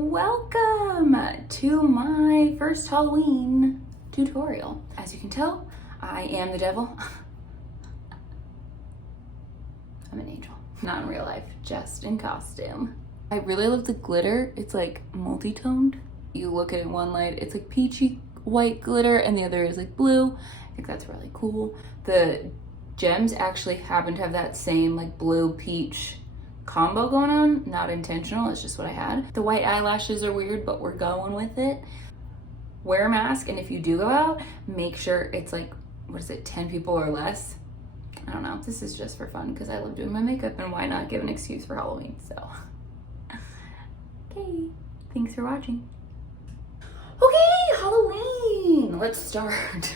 Welcome to my first Halloween tutorial. As you can tell, I am the devil. I'm an angel. Not in real life, just in costume. I really love the glitter. It's like multi-toned. You look at it in one light, it's like peachy white glitter, and the other is like blue. I think that's really cool. The gems actually happen to have that same like blue peach combo going on. Not intentional, it's just what I had. The white eyelashes are weird, but we're going with it. Wear a mask, and if you do go out, make sure it's like, what is it, 10 people or less? I don't know, this is just for fun because I love doing my makeup, and why not give an excuse for Halloween, so. Okay, thanks for watching. Okay, Halloween, let's start.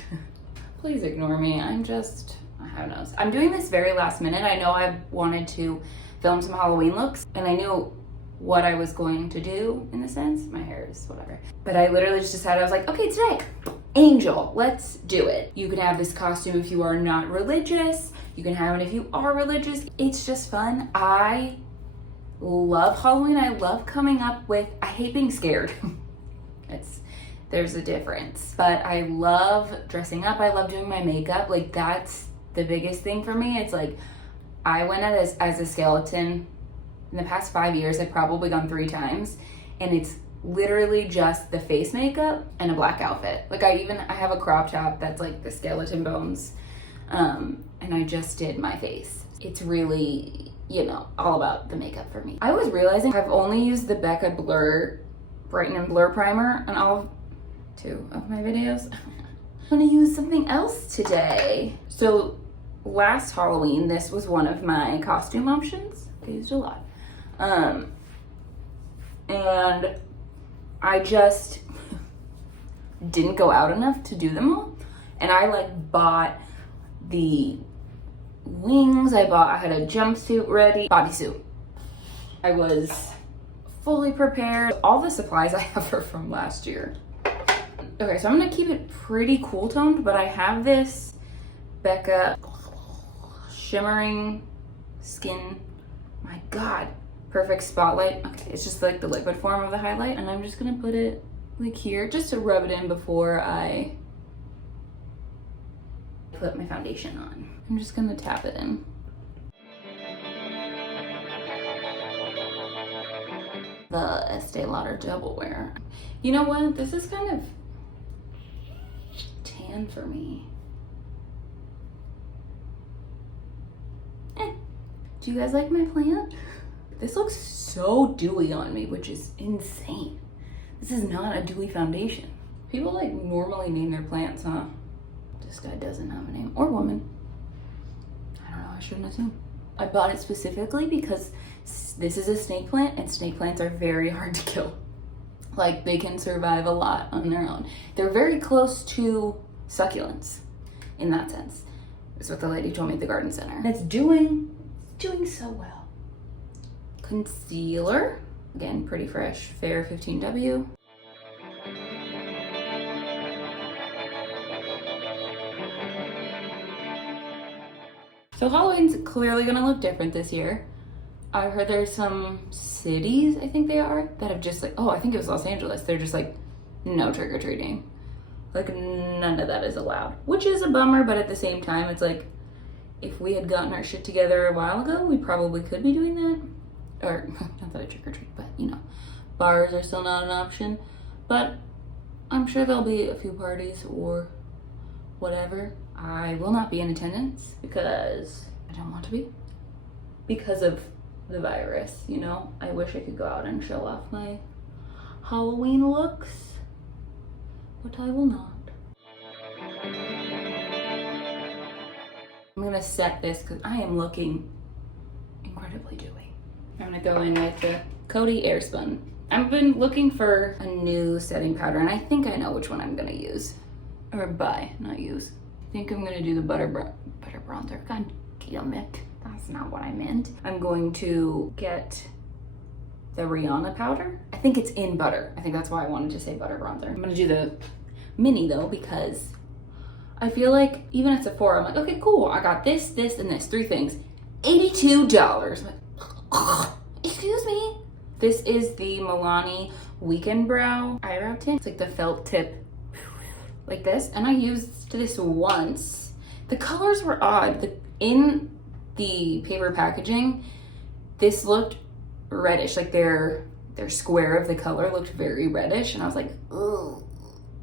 Please ignore me, I have nose. I'm doing this very last minute. I know I wanted to film some Halloween looks, and I knew what I was going to do in a sense. My hair is whatever. But I literally just decided, I was like, okay, today, angel, let's do it. You can have this costume if you are not religious. You can have it if you are religious. It's just fun. I love Halloween. I love coming up with, I hate being scared. There's a difference. But I love dressing up. I love doing my makeup. Like, that's the biggest thing for me. It's like, I went as a skeleton. In the past 5 years, I've probably gone 3 times, and it's literally just the face makeup and a black outfit. Like I have a crop top that's like the skeleton bones, and I just did my face. It's really, you know, all about the makeup for me. I was realizing I've only used the Becca Blur Brighten and Blur Primer on all 2 of my videos. I'm gonna use something else today. So last Halloween, this was one of my costume options. I used a lot. And I just didn't go out enough to do them all. And I like bought the wings, I had a jumpsuit ready, bodysuit. I was fully prepared. All the supplies I have are from last year. Okay, so I'm gonna keep it pretty cool toned, but I have this Becca shimmering skin, my god, perfect spotlight. Okay, it's just like the liquid form of the highlight, and I'm just gonna put it like here just to rub it in before I put my foundation on. I'm just gonna tap it in. The Estee Lauder Double Wear. You know what? This is kind of tan for me. Do you guys like my plant? This looks so dewy on me, which is insane. This is not a dewy foundation. People like normally name their plants, huh? This guy doesn't have a name, or woman. I don't know, I shouldn't assume. I bought it specifically because this is a snake plant, and snake plants are very hard to kill. Like, they can survive a lot on their own. They're very close to succulents in that sense. That's what the lady told me at the garden center. And it's doing so well. Concealer, again, pretty fresh, Fair 15W. So Halloween's clearly gonna look different this year. I heard there's some cities, I think they are, that have just like, oh, I think it was Los Angeles. They're just like, no trick-or-treating. Like, none of that is allowed, which is a bummer, but at the same time, it's like, if we had gotten our shit together a while ago, we probably could be doing that. Or, not that I trick-or-treat, but you know, bars are still not an option. But I'm sure there'll be a few parties or whatever. I will not be in attendance because I don't want to be. Because of the virus, you know? I wish I could go out and show off my Halloween looks, but I will not. I'm gonna set this because I am looking incredibly dewy. I'm gonna go in with the Coty Airspun. I've been looking for a new setting powder, and I think I know which one I'm gonna use. Or buy, not use. I think I'm gonna do the butter bronzer. God damn it. That's not what I meant. I'm going to get the Rihanna powder. I think it's in butter. I think that's why I wanted to say butter bronzer. I'm gonna do the mini though, because I feel like even at Sephora, I'm like, okay, cool. I got this, this, and this, 3 things. $82. I'm like, excuse me, This is the Milani Weekend Brow Eyebrow Tint. It's like the felt tip, like this. And I used this once. The colors were odd. In the paper packaging, this looked reddish, like their square of the color looked very reddish, and I was like, ugh,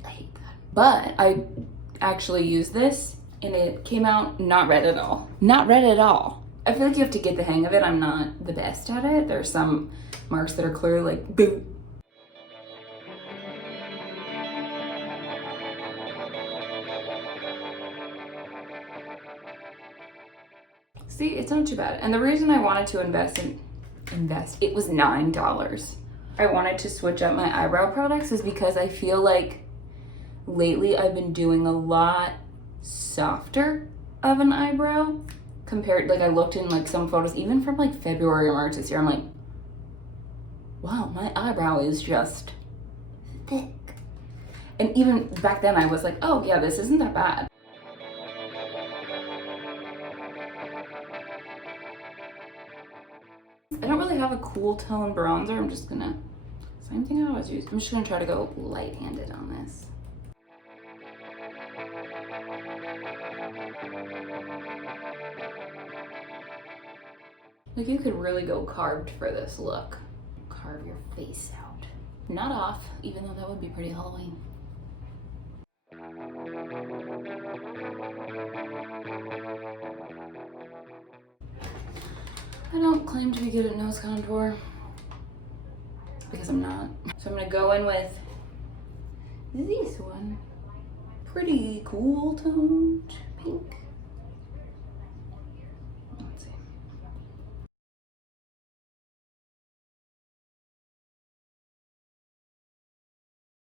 I hate that. But I actually used this and it came out not red at all. Not red at all. I feel like you have to get the hang of it. I'm not the best at it. There's some marks that are clearly like, boom. See, it's not too bad. And the reason I wanted to invest, it was $9. I wanted to switch up my eyebrow products is because I feel like lately I've been doing a lot softer of an eyebrow compared, like I looked in like some photos, even from like February or March this year, I'm like, wow, my eyebrow is just thick. And even back then I was like, oh yeah, this isn't that bad. I don't really have a cool tone bronzer. I'm just gonna, same thing I always use. I'm just gonna try to go light-handed on this. Like you could really go carved for this look. Carve your face out. Not off, even though that would be pretty Halloween. I don't claim to be good at nose contour because I'm not. So I'm gonna go in with this one. Pretty cool toned pink. Let's see.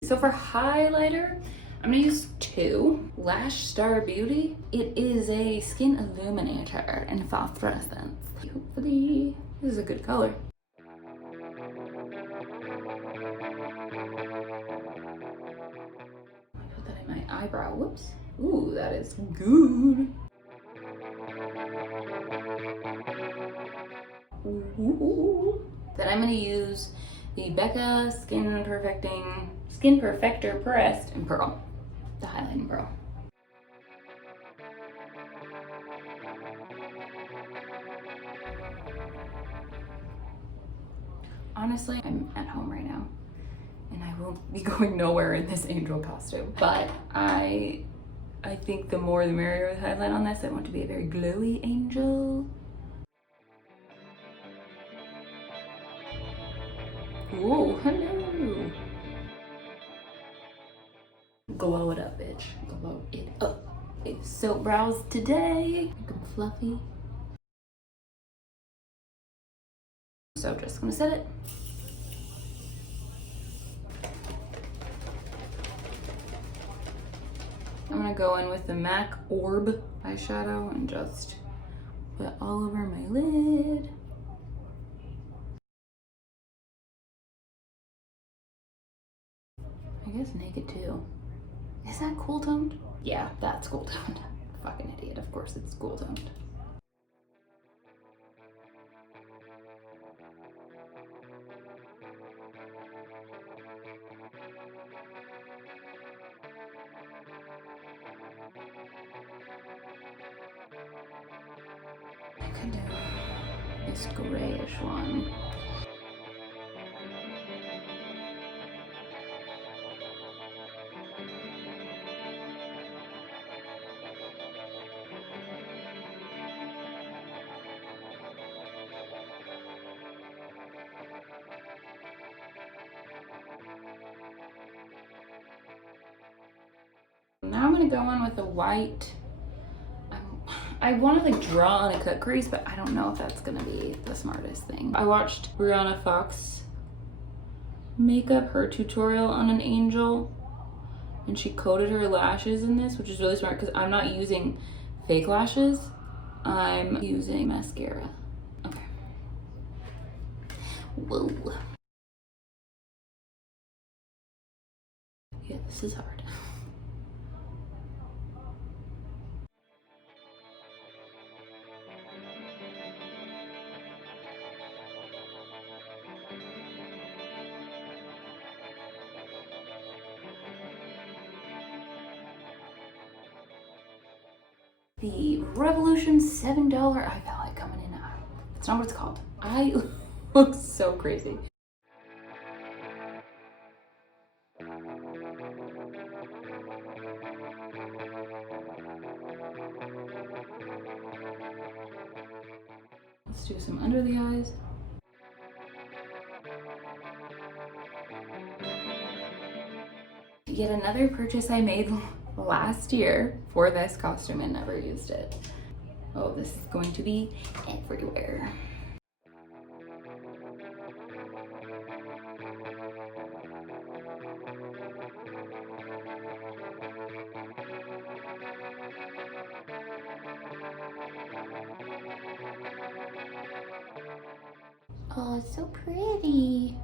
So for highlighter, I'm gonna use two. Lashstar Beauty. It is a skin illuminator in phosphorescence. Hopefully, this is a good color. I put that in my eyebrow. Whoops. Ooh, that is good. Ooh. Then I'm gonna use the Becca Skin Perfector Pressed in Pearl, the highlighting pearl. Honestly, I'm at home right now and I won't be going nowhere in this angel costume, but I think the more the merrier with highlight on this. I want to be a very glowy angel. Whoa, hello. Glow it up, bitch. Glow it up. Okay, silk brows today. Make them fluffy. So just gonna set it. I'm gonna go in with the MAC Orb eyeshadow and just put it all over my lid. I guess naked too. Is that cool toned? Yeah, that's cool toned. Fucking idiot, of course it's cool toned. I could do this grayish one. Now I'm gonna go in with a white. I want to like draw on a cut crease, but I don't know if that's gonna be the smartest thing. I watched Brianna Fox makeup, her tutorial on an angel, and she coated her lashes in this, which is really smart because I'm not using fake lashes. I'm using mascara. Okay. Whoa. Yeah, this is hard. the Revolution $7 eye palette coming in. It's not what it's called. I look so crazy. Let's do some under the eyes. Yet another purchase I made last year for this costume and never used it. Oh, this is going to be everywhere. Oh, it's so pretty.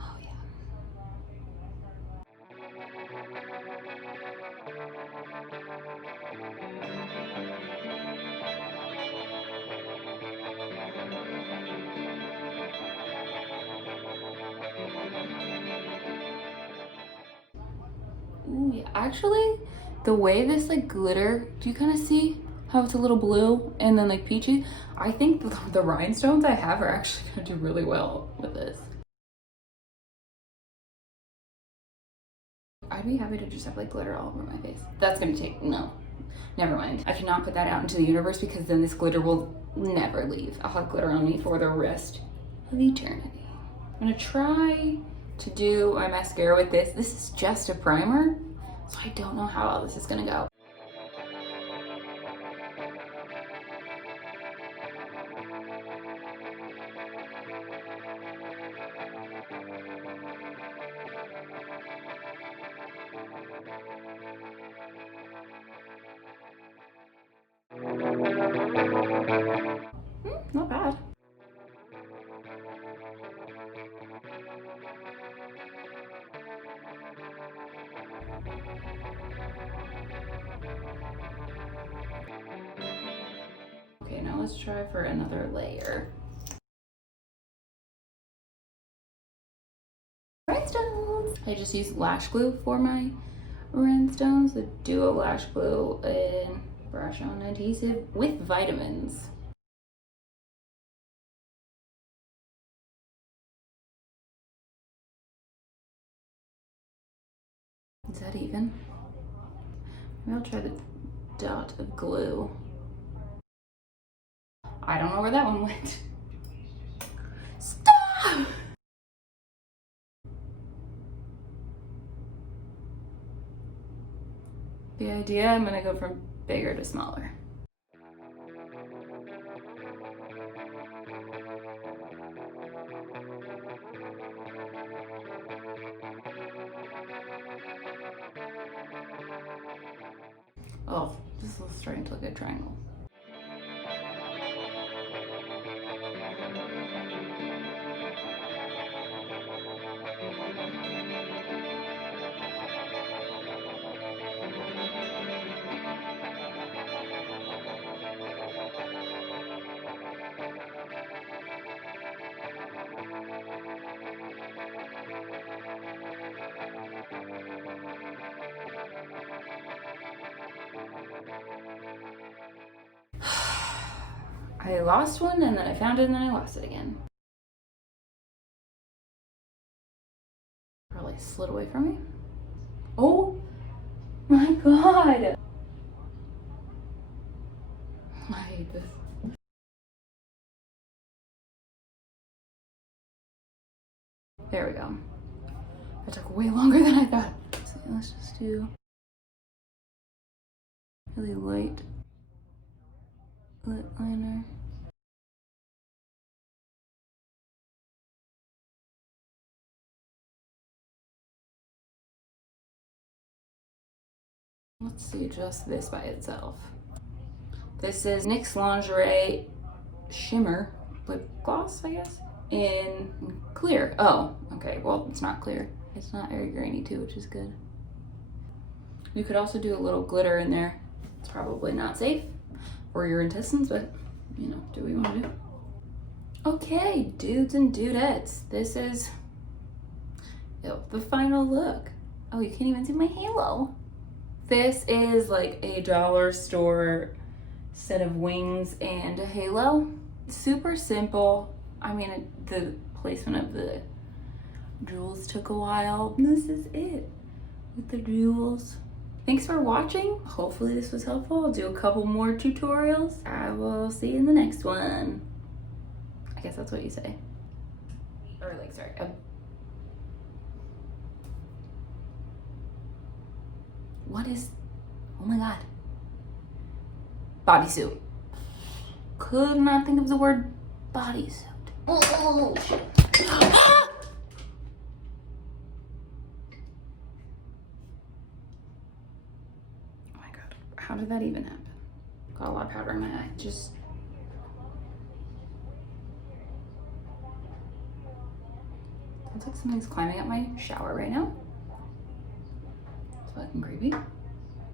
Oh, yeah. Ooh, yeah. Actually, the way this like glitter, do you kind of see how it's a little blue and then like peachy? I think the rhinestones I have are actually gonna do really well with this. I'd be happy to just have like glitter all over my face. That's gonna take, no, never mind. I cannot put that out into the universe because then this glitter will never leave. I'll have glitter on me for the rest of eternity. I'm gonna try to do my mascara with this. This is just a primer, so I don't know how well this is gonna go. Not bad. Okay, now let's try for another layer. Rhinestones! I just use lash glue for my rhinestones, the duo lash glue and brush on adhesive with vitamins. Is that even? Maybe I'll try the dot of glue. I don't know where that one went. Stop! The idea, I'm gonna go from bigger to smaller. Oh, this is starting to look like a triangle. I lost one and then I found it and then I lost it again. Probably slid away from me. Oh my god! I hate this. There we go. That took way longer than I thought. So let's just do really light lip liner. Let's see just this by itself. This is NYX Lingerie Shimmer Lip Gloss, I guess, in clear. Oh, okay, well, it's not clear. It's not very grainy too, which is good. You could also do a little glitter in there. It's probably not safe for your intestines, but you know, do what we want to do. Okay, dudes and dudettes, this is the final look. Oh, you can't even see my halo. This is like a dollar store set of wings and a halo. Super simple. I mean, the placement of the jewels took a while. This is it with the jewels. Thanks for watching. Hopefully this was helpful. I'll do a couple more tutorials. I will see you in the next one. I guess that's what you say. Or like, sorry. What is, oh my God. Bodysuit. Could not think of the word bodysuit. Oh, shit. Ah! Oh my God, how did that even happen? Got a lot of powder in my eye. Just. Looks like something's climbing up my shower right now. It's fucking creepy.